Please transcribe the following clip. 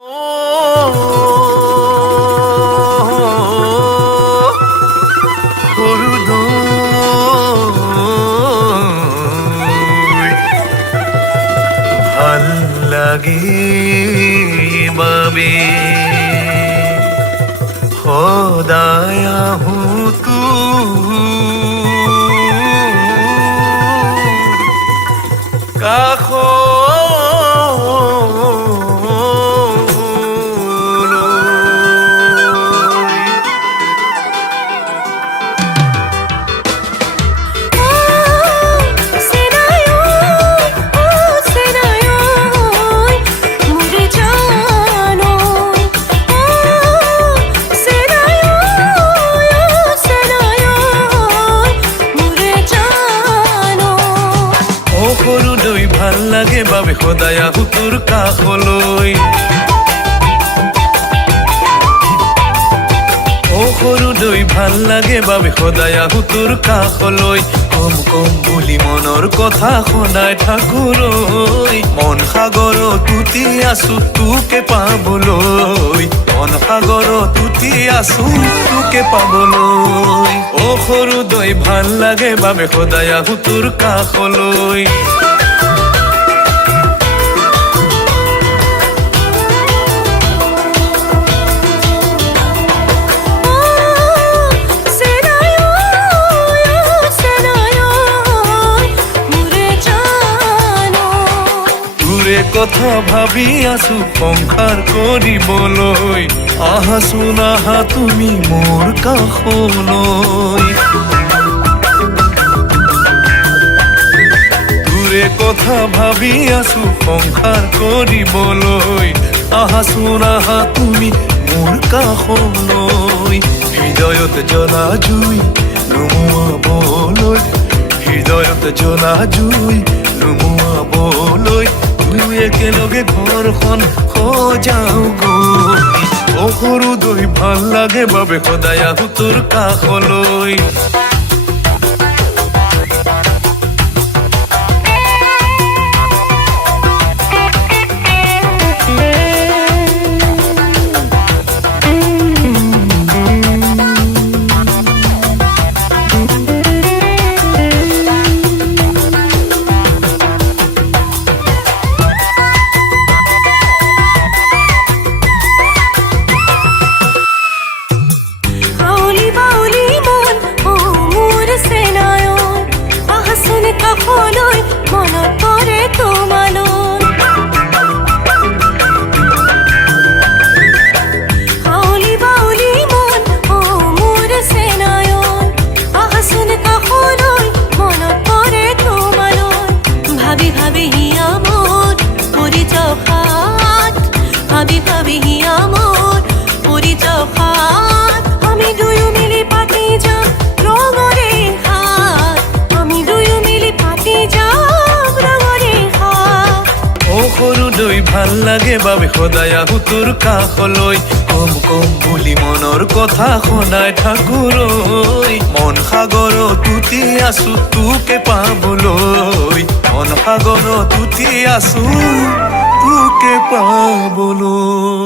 ভাল লাগে বাবে সদায় আহোঁ সৰুলৈ ভাল লাগে বাবে সদায় আহোঁ তোৰ কাষলৈ সৰুলৈ ভাল লাগে বাবে সদায় আহোঁ তোৰ কাষলৈ কম কম বুলি মনৰ কথা শুনাই থাকোঁৰৈ মন সাগৰত উটি আছো তোকে পাবলৈ মন সাগৰত উটি আছো তোকে পাবলৈ সৰুলৈ ভাল লাগে বাবে সদায় আহোঁ তোৰ কাষলৈ কথা ভাবি আছো সংসাৰ কৰিবলৈ আহাচোন আহা তুমি মোৰ কাষলৈ তোৰে কথা ভাবি আছো সংসাৰ কৰিবলৈ আহাচোন আহা তুমি মোৰ কাষলৈ হৃদয়ত জ্বলা জুই নুমুৱাবলৈ হৃদয়ত জ্বলা জুই নুমুৱাবলৈ একেলগে ঘৰখন সজাও গৈ সৰুলৈ ভাল লাগে বাবে সদায় আহোঁ তোৰ কাষলৈ সৰুলৈ ভাল লাগে বাবে সদায় আহোঁ তোৰ কাষলৈ কম কম বুলি মনৰ কথা শুনাই থাকোঁৰৈ মন সাগৰত উটি আছো তোকে পাবলৈ মন সাগৰত উটি আছো তোকে পাবলৈ